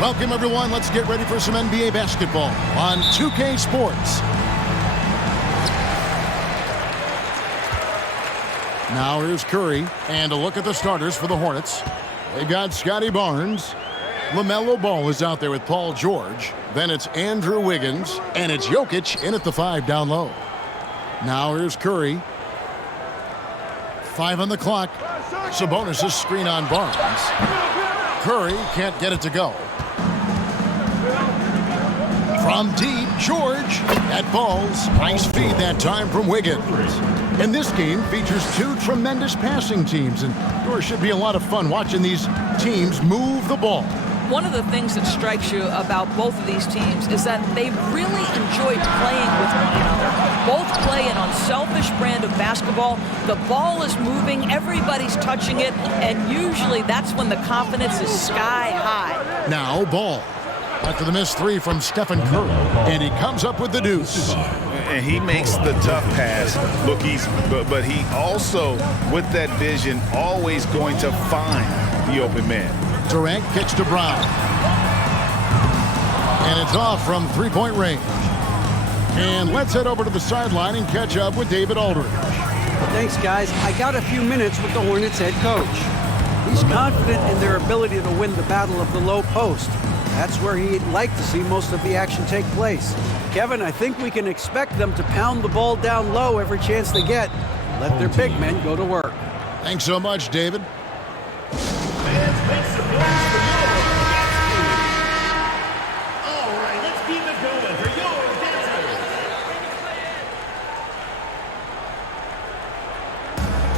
Welcome, everyone. Let's get ready for some NBA basketball on 2K Sports. Now here's Curry, and a look at the starters for the Hornets. They've got Scotty Barnes. LaMelo Ball is out there with Paul George. Then it's Andrew Wiggins, and it's Jokic in at the 5 down low. Now here's Curry. 5 on the clock. Sabonis' screen on Barnes. Curry can't get it to go. From deep, George. That falls. Nice feed that time from Wiggins. And this game features 2 tremendous passing teams, and there should be a lot of fun watching these teams move the ball. One of the things that strikes you about both of these teams is that they really enjoy playing with one another. Both play an unselfish brand of basketball. The ball is moving, everybody's touching it, and usually that's when the confidence is sky high. Now Ball. After the missed 3 from Stephen Curry, and he comes up with the deuce. And he makes the tough pass look easy, but he also, with that vision, always going to find the open man. Durant kicks to Brown. And it's off from three-point range. And let's head over to the sideline and catch up with David Aldridge. Thanks, guys. I got a few minutes with the Hornets head coach. He's confident in their ability to win the battle of the low post. That's where he'd like to see most of the action take place. Kevin, I think we can expect them to pound the ball down low every chance they get. Let their big men go to work. Thanks so much, David.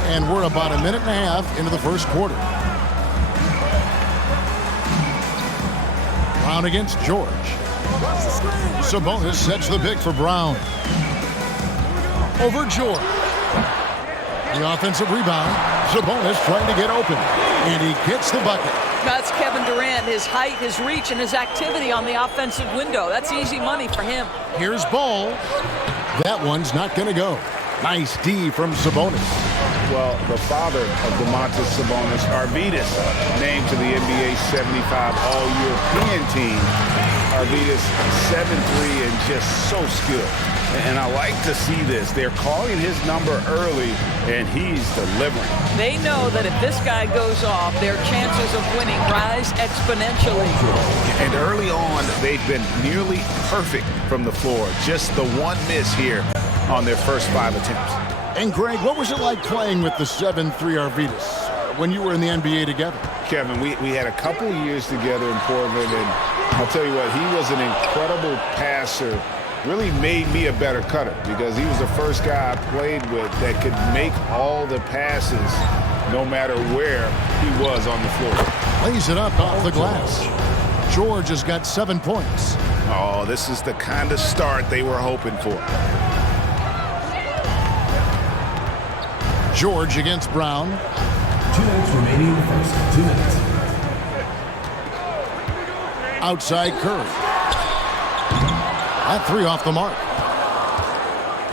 And we're about a minute and a half into the first quarter. Brown against George. Sabonis sets the pick for Brown. Over George. The offensive rebound. Sabonis trying to get open. And he gets the bucket. That's Kevin Durant, his height, his reach, and his activity on the offensive window. That's easy money for him. Here's Ball. That one's not going to go. Nice D from Sabonis. Well, the father of Domantas Sabonis, Arvydas, named to the NBA 75 All-European team. Arvydas 7'3" and just so skilled. And I like to see this. They're calling his number early, and he's delivering. They know that if this guy goes off, their chances of winning rise exponentially. And early on, they've been nearly perfect from the floor. Just the one miss here on their first 5 attempts. And Greg, what was it like playing with the 7'3" Arvydas when you were in the NBA together? Kevin, we had a couple of years together in Portland, and I'll tell you what, he was an incredible passer. Really made me a better cutter because he was the first guy I played with that could make all the passes no matter where he was on the floor. Lays it up off the glass. George has got 7 points. Oh, this is the kind of start they were hoping for. George against Brown. 2 minutes remaining in the first. 2 minutes. Outside Curry. That 3 off the mark.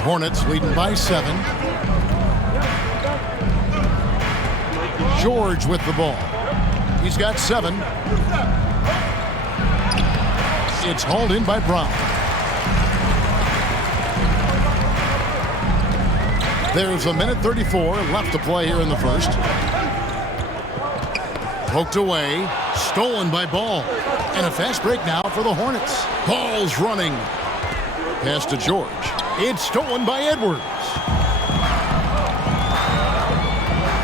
Hornets leading by 7. George with the ball. He's got 7. It's hauled in by Brown. There's a minute 34 left to play here in the first. Poked away. Stolen by Ball. And a fast break now for the Hornets. Ball's running. Pass to George. It's stolen by Edwards.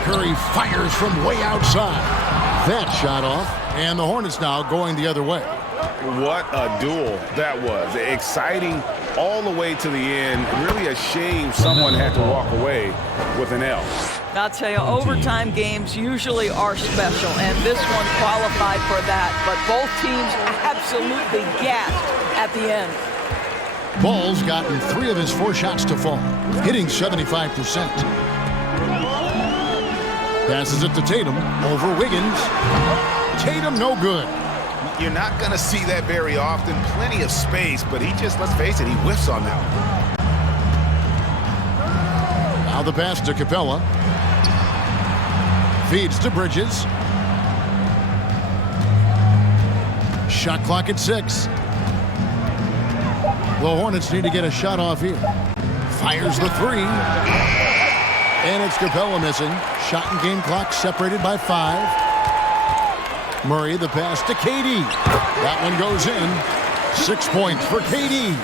Curry fires from way outside. That shot off. And the Hornets now going the other way. What a duel that was. Exciting all the way to the end. Really a shame someone had to walk away with an L. I'll tell you, overtime games usually are special, and this one qualified for that. But both teams absolutely gassed at the end. Ball's gotten 3 of his 4 shots to fall, hitting 75%. Passes it to Tatum over Wiggins. Tatum no good. You're not going to see that very often. Plenty of space, but he just, let's face it, he whiffs on that one. Now the pass to Capella. Feeds to Bridges. Shot clock at 6. The Hornets need to get a shot off here. Fires the 3. And it's Capella missing. Shot and game clock separated by 5. Murray, the pass to KD. That one goes in. 6 points for KD.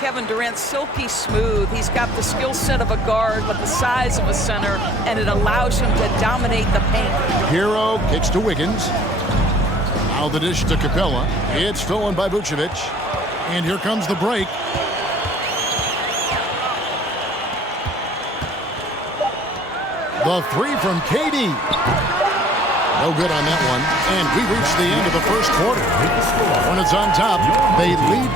Kevin Durant, silky smooth. He's got the skill set of a guard, but the size of a center, and it allows him to dominate the paint. Hero kicks to Wiggins. Now the dish to Capella. It's stolen by Vucevic. And here comes the break. The 3 from KD. No good on that one. And we reached the end of the first quarter. Hornets on top. They lead.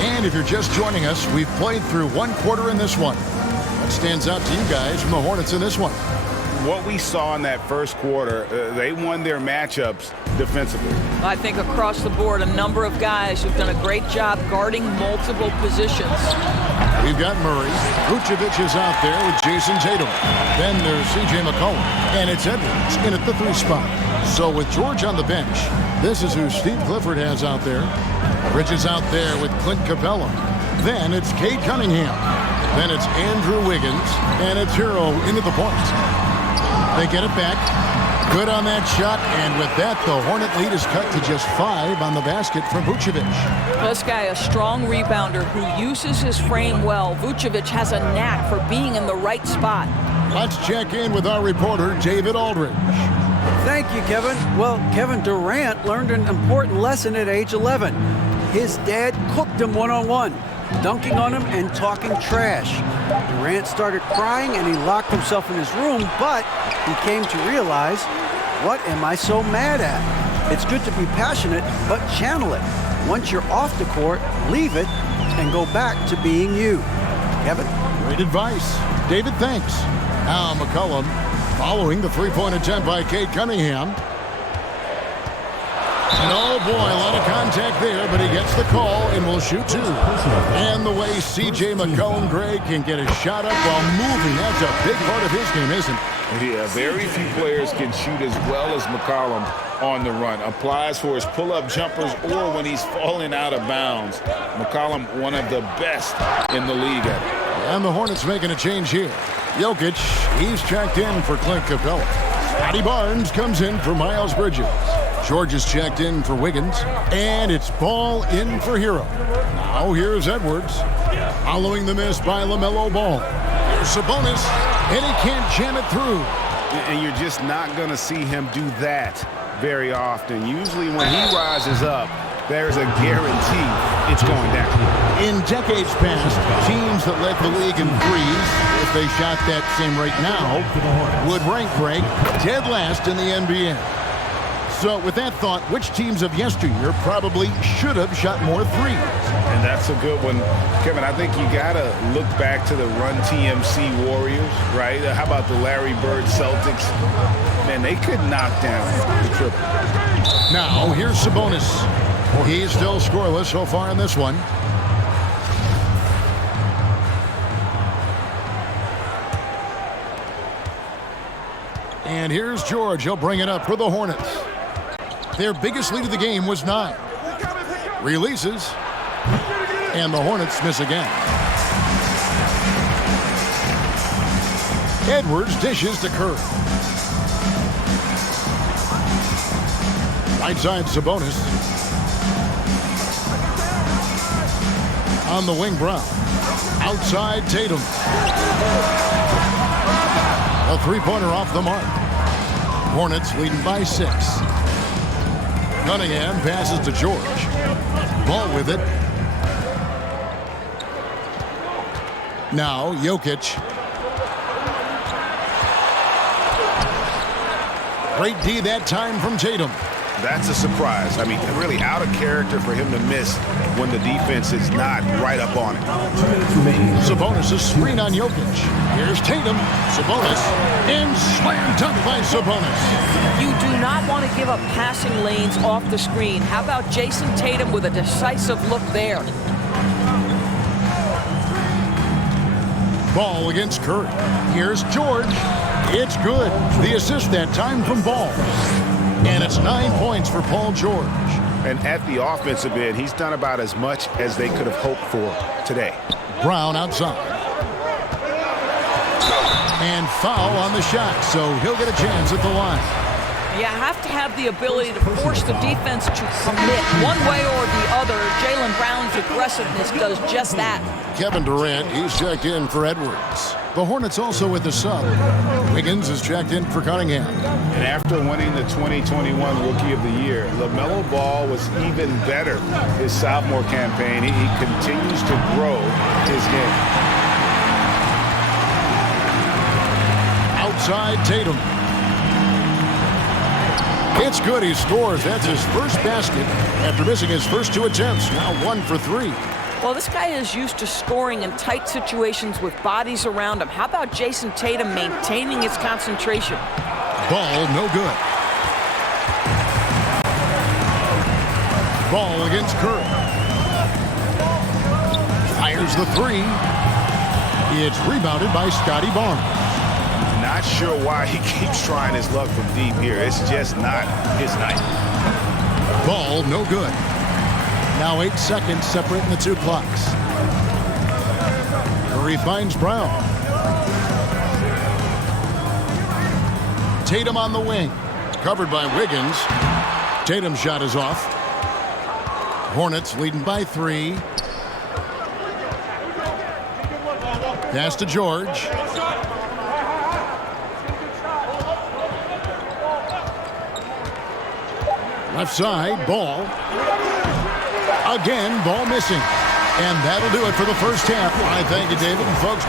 And if you're just joining us, we've played through 1 quarter in this one. What stands out to you guys from the Hornets in this one? What we saw in that first quarter, they won their matchups defensively. I think across the board, a number of guys who've done a great job guarding multiple positions. We've got Murray. Vucevic is out there with Jason Tatum. Then there's C.J. McCollum. And it's Edwards in at the 3 spot. So with George on the bench, this is who Steve Clifford has out there. Bridges out there with Clint Capella. Then it's Cade Cunningham. Then it's Andrew Wiggins. And it's Hero into the point. They get it back. Good on that shot. And with that, the Hornet lead is cut to just 5 on the basket from Vucevic. This guy, a strong rebounder who uses his frame well. Vucevic has a knack for being in the right spot. Let's check in with our reporter, David Aldridge. Thank you, Kevin. Well, Kevin Durant learned an important lesson at age 11. His dad cooked him one-on-one, dunking on him and talking trash. Durant started crying and he locked himself in his room, but he came to realize, what am I so mad at? It's good to be passionate, but channel it. Once you're off the court, leave it and go back to being you. Kevin? Great advice. David, thanks. Now McCollum following the 3-point attempt by Cade Cunningham. And oh boy, a lot of contact there, but he gets the call and will shoot 2. And the way C.J. McCollum, Greg, can get his shot up while moving, that's a big part of his game, isn't it? Yeah, very few players can shoot as well as McCollum on the run. Applies for his pull-up jumpers or when he's falling out of bounds. McCollum, one of the best in the league at it. And the Hornets making a change here. Jokic, he's checked in for Clint Capella. Scotty Barnes comes in for Miles Bridges. George is checked in for Wiggins. And it's ball in for Hero. Now here's Edwards. Following the miss by LaMelo Ball. Here's Sabonis. And he can't jam it through. And you're just not going to see him do that very often. Usually when he rises up, there's a guarantee it's going down. In decades past, teams that led the league in threes, if they shot that same rate now, would rank Greg dead last in the NBA. So with that thought, which teams of yesteryear probably should have shot more threes? And that's a good one. Kevin, I think you got to look back to the Run TMC Warriors, right? How about the Larry Bird Celtics? Man, they could knock down the triple. Now, here's Sabonis. He's still scoreless so far in this one. And here's George. He'll bring it up for the Hornets. Their biggest lead of the game was 9. Releases. And the Hornets miss again. Edwards dishes to Curry. Right side Sabonis. On the wing, Brown. Outside Tatum. A 3-pointer off the mark. Hornets leading by 6. Cunningham passes to George. Ball with it. Now Jokic. Great D that time from Tatum. That's a surprise. I mean, really out of character for him to miss when the defense is not right up on it. Sabonis, a screen on Jokic. Here's Tatum. Sabonis. And slam dunk by Sabonis. You do not want to give up passing lanes off the screen. How about Jason Tatum with a decisive look there? Ball against Curry. Here's George. It's good. The assist that time from Ball. And it's 9 points for Paul George. And at the offensive end, he's done about as much as they could have hoped for today. Brown outside. And foul on the shot, so he'll get a chance at the line. You have to have the ability to force the defense to commit one way or the other. Jaylen Brown's aggressiveness does just that. Kevin Durant, he's checked in for Edwards. The Hornets also with the sub. Wiggins is checked in for Cunningham. And after winning the 2021 Rookie of the Year, LaMelo Ball was even better his sophomore campaign. He continues to grow his game. Outside Tatum. It's good. He scores. That's his first basket after missing his first 2 attempts. Now 1 for 3. Well, this guy is used to scoring in tight situations with bodies around him. How about Jason Tatum maintaining his concentration? Ball no good. Ball against Curry. Fires the 3. It's rebounded by Scotty Barnes. Not sure why he keeps trying his luck from deep here. It's just not his night. Ball no good. Now 8 seconds separating the 2 clocks. Curry finds Brown. Tatum on the wing. Covered by Wiggins. Tatum's shot is off. Hornets leading by 3. Pass to George. Left side, Ball. Again, Ball missing. And that'll do it for the first half. I thank you, David, and folks.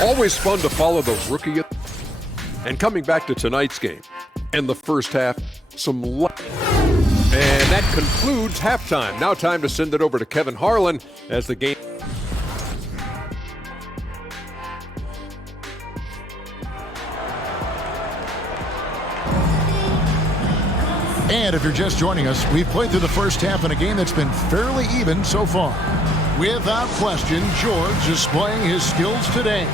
Always fun to follow the rookie. And coming back to tonight's game and the first half, some luck. And that concludes halftime. Now time to send it over to Kevin Harlan as the game. And if you're just joining us, we've played through the first half in a game that's been fairly even so far. Without question, George is displaying his skills today.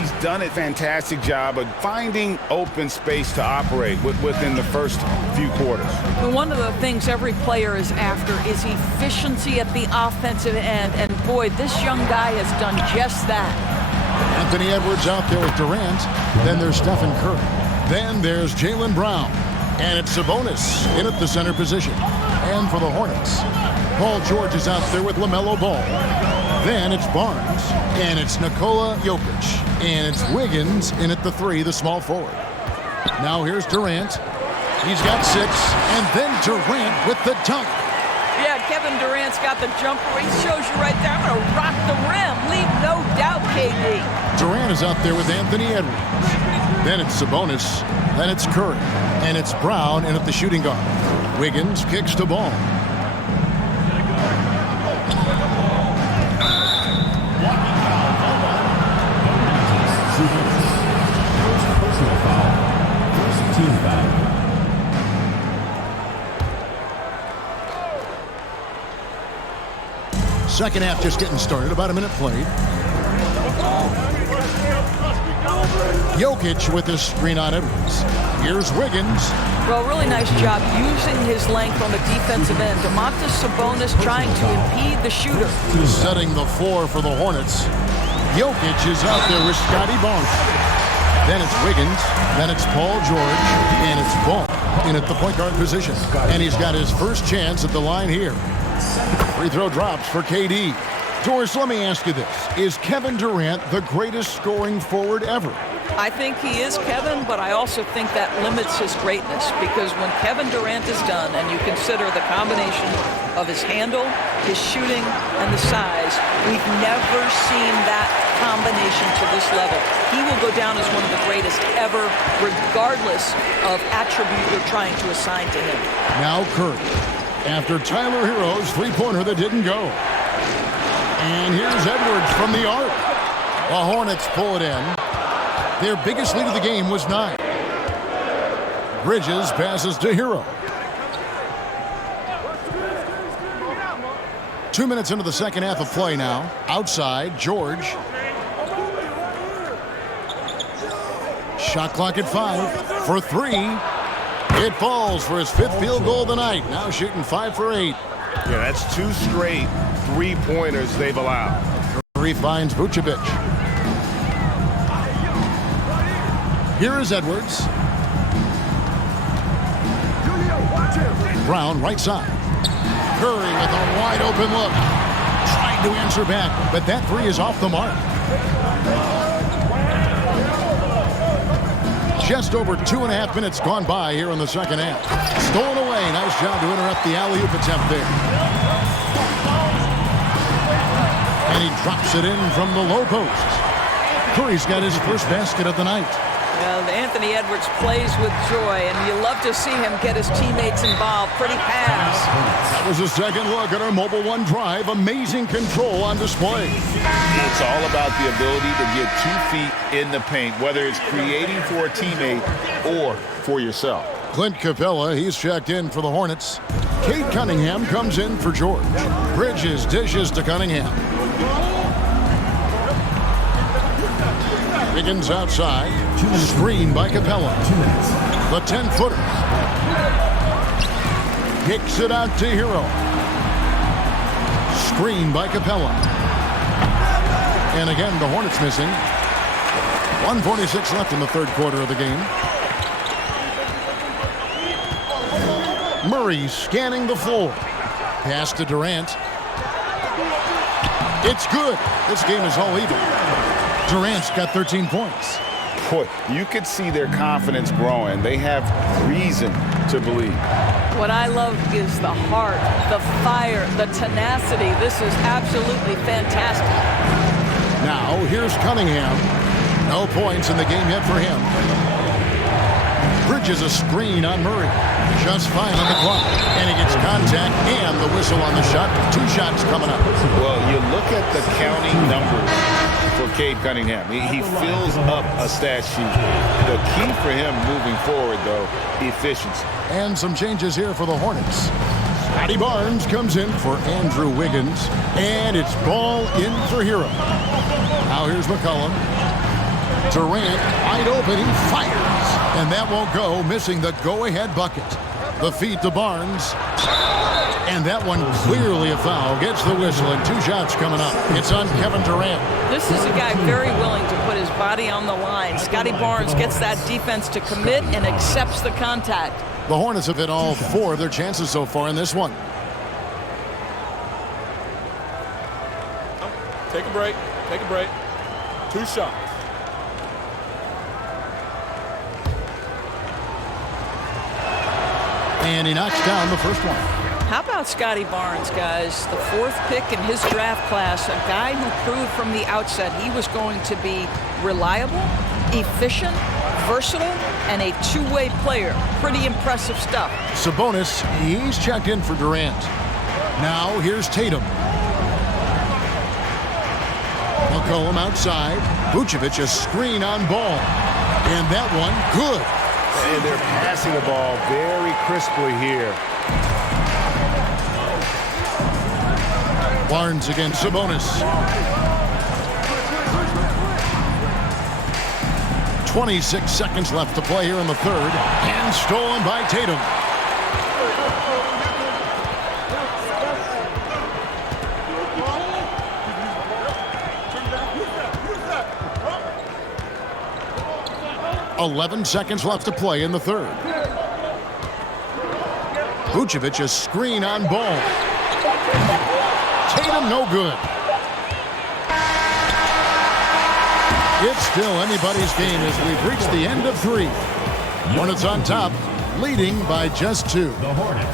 He's done a fantastic job of finding open space to operate within the first few quarters. Well, one of the things every player is after is efficiency at the offensive end. And boy, this young guy has done just that. Anthony Edwards out there with Durant. Then there's Stephen Curry. Then there's Jaylen Brown. And it's Sabonis in at the center position. And for the Hornets, Paul George is out there with LaMelo Ball. Then it's Barnes. And it's Nikola Jokic. And it's Wiggins in at the 3, the small forward. Now here's Durant. He's got 6. And then Durant with the dunk. Yeah, Kevin Durant's got the jumper. He shows you right there. I'm going to rock the rim. Leave no doubt, KD. Durant is out there with Anthony Edwards. Then it's Sabonis. Then it's Curry. And it's Brown in at the shooting guard. Wiggins kicks to Ball. Personal foul. First team foul. Second half just getting started. About a minute played. Jokic with the screen on Edwards. Here's Wiggins. Well, really nice job using his length on the defensive end. Domantas Sabonis trying to impede the shooter. Setting the floor for the Hornets. Jokic is out there with Scotty Barnes. Then it's Wiggins. Then it's Paul George. And it's Ball in at the point guard position. And he's got his first chance at the line here. Free throw drops for KD. Doris, let me ask you this. Is Kevin Durant the greatest scoring forward ever? I think he is, Kevin, but I also think that limits his greatness, because when Kevin Durant is done and you consider the combination of his handle, his shooting, and the size, we've never seen that combination to this level. He will go down as one of the greatest ever, regardless of attribute you're trying to assign to him. Now Curry. After Tyler Herro's three-pointer that didn't go. And here's Edwards from the arc. The Hornets pull it in. Their biggest lead of the game was 9. Bridges passes to Herro. 2 minutes into the second half of play now. Outside, George. Shot clock at 5 for 3. It falls for his 5th field goal of the night. Now shooting 5 for 8. Yeah, that's 2 straight three-pointers they've allowed. Curry finds Vucevic. Here is Edwards. Brown, right side. Curry with a wide open look. Trying to answer back, but that 3 is off the mark. Just over 2.5 minutes gone by here in the second half. Stolen away. Nice job to interrupt the alley-oop attempt there. And he drops it in from the low post. Curry's got his first basket of the night. Anthony Edwards plays with joy, and you love to see him get his teammates involved. Pretty pass. That was a second look at our Mobile One drive. Amazing control on display. It's all about the ability to get 2 feet in the paint, whether it's creating for a teammate or for yourself. Clint Capella, he's checked in for the Hornets. Cade Cunningham comes in for George. Bridges dishes to Cunningham. Wiggins outside. Screen by Capella. 2 minutes. The 10-footer. Kicks it out to Hero. Screen by Capella. And again, the Hornets missing. 1:46 left in the third quarter of the game. Murray scanning the floor. Pass to Durant. It's good. This game is all even. Durant's got 13 points. Boy, you could see their confidence growing. They have reason to believe. What I love is the heart, the fire, the tenacity. This is absolutely fantastic. Now, here's Cunningham. No points in the game yet for him. Bridges a screen on Murray. Just fine on the clock. And he gets contact and the whistle on the shot. 2 shots coming up. Well, you look at the counting numbers for Cade Cunningham. He fills up a stat sheet. The key for him moving forward, though, efficiency. And some changes here for the Hornets. Scotty Barnes comes in for Andrew Wiggins. And it's ball in for Hero. Now here's McCollum. Durant wide open. He fires. And that won't go, missing the go-ahead bucket. The feed to Barnes. And that one clearly a foul. Gets the whistle, and 2 shots coming up. It's on Kevin Durant. This is a guy very willing to put his body on the line. Scotty Barnes gets that defense to commit and accepts the contact. The Hornets have hit all 4 of their chances so far in this one. Take a break. Take a break. 2 shots. And he knocks down the first one. How about Scotty Barnes, guys? The 4th pick in his draft class, a guy who proved from the outset he was going to be reliable, efficient, versatile, and a 2-way player. Pretty impressive stuff. Sabonis, he's checked in for Durant. Now here's Tatum. McCollum outside. Vucevic a screen on Ball. And that one, good. And they're passing the ball very crisply here. Barnes against Sabonis. 26 seconds left to play here in the third. And stolen by Tatum. .11 seconds left to play in the third. Vucevic a screen on Ball. Tatum no good. It's still anybody's game as we've reached the end of 3. Hornets on top, leading by just 2. The Hornets.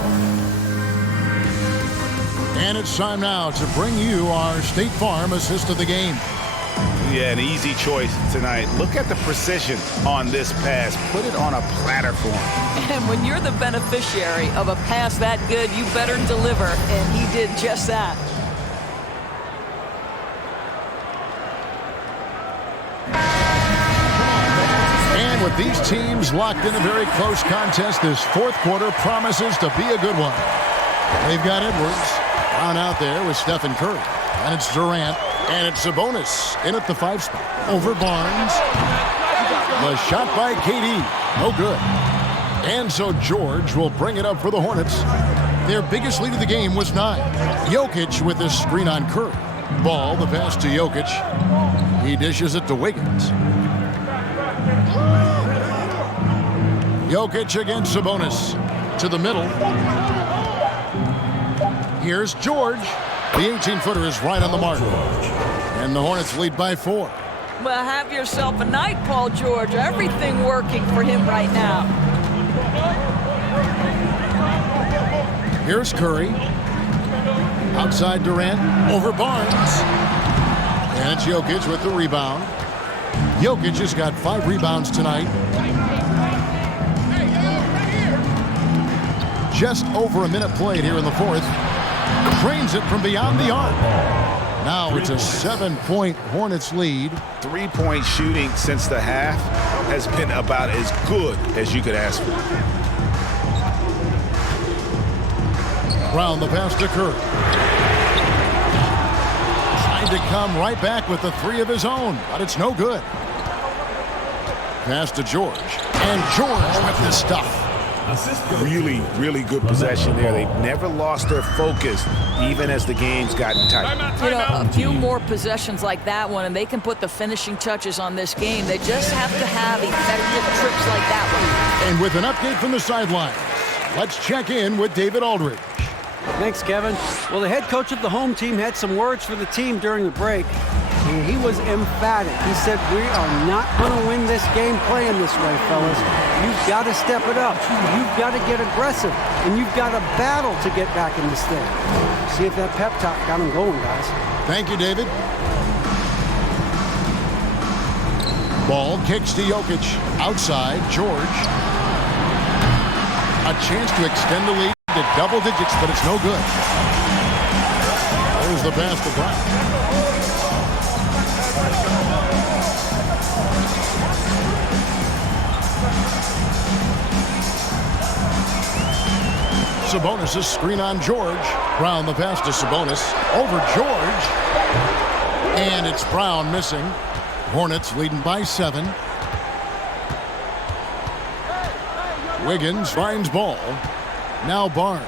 And it's time now to bring you our State Farm assist of the game. Yeah, an easy choice tonight. Look at the precision on this pass. Put it on a platter for him. And when you're the beneficiary of a pass that good, you better deliver, and he did just that. And with these teams locked in a very close contest, this 4th quarter promises to be a good one. They've got Edwards Brown out there with Stephen Curry. And it's Durant. And it's Sabonis in at the 5 spot. Over Barnes. The shot by KD. No good. And so George will bring it up for the Hornets. Their biggest lead of the game was 9. Jokic with this screen on Curry. Ball, the pass to Jokic. He dishes it to Wiggins. Jokic against Sabonis. To the middle. Here's George. The 18-footer is right on the mark. And the Hornets lead by 4. Well, have yourself a night, Paul George. Everything working for him right now. Here's Curry. Outside Durant. Over Barnes. And it's Jokic with the rebound. Jokic has got 5 rebounds tonight. Just over a minute played here in the 4th. Drains it from beyond the arc. Now it's a 7-point Hornets lead. 3-point shooting since the half has been about as good as you could ask for. Brown the pass to Curry. Trying to come right back with the 3 of his own, but it's no good. Pass to George. And George with the stuff. Really, really good possession there. They've never lost their focus, even as the game's gotten tight. You know, a few more possessions like that one, and they can put the finishing touches on this game. They just have to have effective trips like that one. And with an update from the sidelines, let's check in with David Aldridge. Thanks, Kevin. Well, the head coach of the home team had some words for the team during the break. He was emphatic. He said, we are not going to win this game playing this way, fellas. You've got to step it up. You've got to get aggressive. And you've got to battle to get back in this thing. See if that pep talk got him going, guys. Thank you, David. Ball kicks to Jokic. Outside, George. A chance to extend the lead to double digits, but it's no good. There's the pass to Brown. Sabonis' screen on George. Brown the pass to Sabonis. Over George. And it's Brown missing. Hornets leading by 7. Wiggins finds ball. Now Barnes.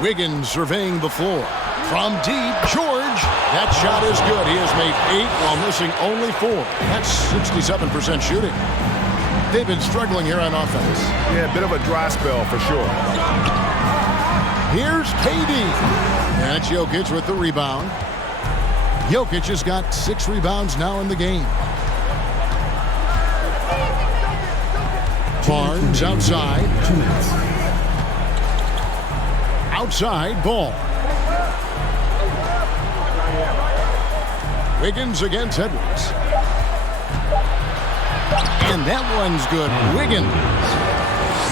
Wiggins surveying the floor. From deep, George. That shot is good. He has made 8 while missing only 4. That's 67% shooting. They've been struggling here on offense. Yeah, a bit of a dry spell for sure. Here's KD. And it's Jokic with the rebound. Jokic has got 6 rebounds now in the game. Barnes outside. Outside, ball. Wiggins against Edwards. And that one's good.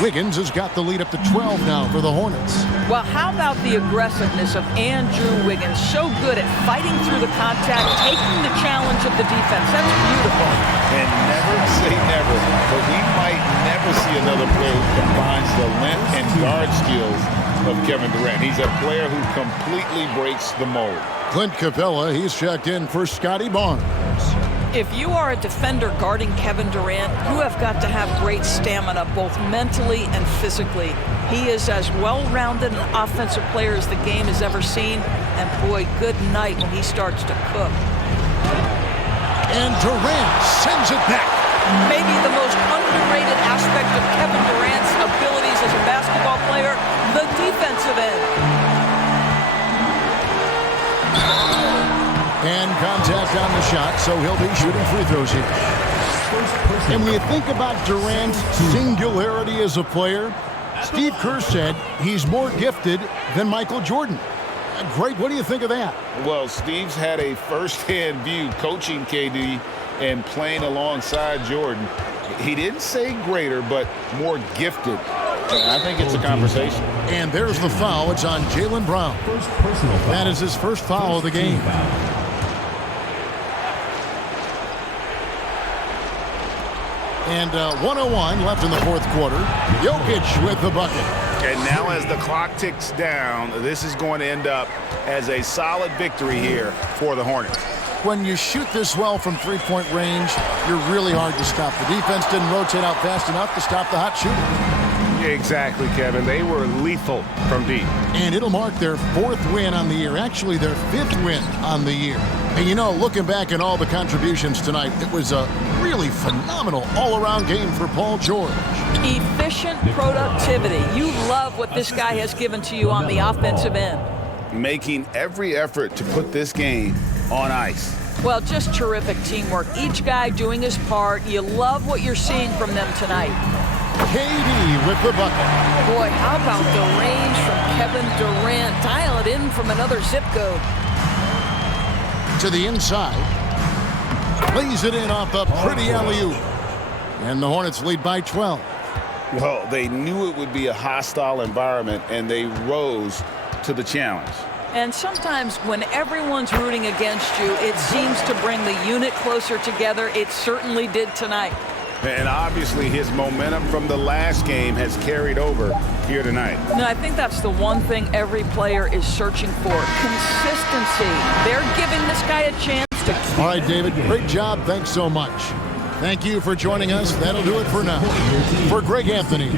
Wiggins has got the lead up to 12 now for the Hornets. Well, how about the aggressiveness of Andrew Wiggins? So good at fighting through the contact, taking the challenge of the defense. That's beautiful. And never say never, but we might never see another player who combines the length and guard skills of Kevin Durant. He's a player who completely breaks the mold. Clint Capella, he's checked in for Scotty Barnes. If you are a defender guarding Kevin Durant, you have got to have great stamina, both mentally and physically. He is as well-rounded an offensive player as the game has ever seen. And boy, good night when he starts to cook. And Durant sends it back. Maybe the most underrated aspect of Kevin Durant's abilities as a basketball player, the defensive end. And contact on the shot, so he'll be shooting free throws here. And when you think about Durant's singularity as a player, Steve Kerr said he's more gifted than Michael Jordan. Great, what do you think of that? Well, Steve's had a first-hand view coaching KD and playing alongside Jordan. He didn't say greater, but more gifted. I think it's a conversation. And there's the foul. It's on Jaylen Brown. That is his first foul of the game. And 1:01 left in the 4th quarter. Jokic with the bucket. And now as the clock ticks down, this is going to end up as a solid victory here for the Hornets. When you shoot this well from three-point range, you're really hard to stop. The defense didn't rotate out fast enough to stop the hot shooter. Exactly, Kevin. They were lethal from deep. And it'll mark their 4th win on the year, actually their 5th win on the year. And you know, looking back at all the contributions tonight, it was a really phenomenal all-around game for Paul George. Efficient productivity. You love what this guy has given to you on the offensive end. Making every effort to put this game on ice. Well, just terrific teamwork. Each guy doing his part. You love what you're seeing from them tonight. KD with the bucket. Boy, how about the range from Kevin Durant? Dial it in from another zip code. To the inside. Lays it in off the pretty alley-oop. And the Hornets lead by 12. Well, they knew it would be a hostile environment, and they rose to the challenge. And sometimes when everyone's rooting against you, it seems to bring the unit closer together. It certainly did tonight. And obviously his momentum from the last game has carried over here tonight. No, I think that's the one thing every player is searching for. Consistency. They're giving this guy a chance to... All right, David, great job. Thanks so much. Thank you for joining us. That'll do it for now. For Greg Anthony,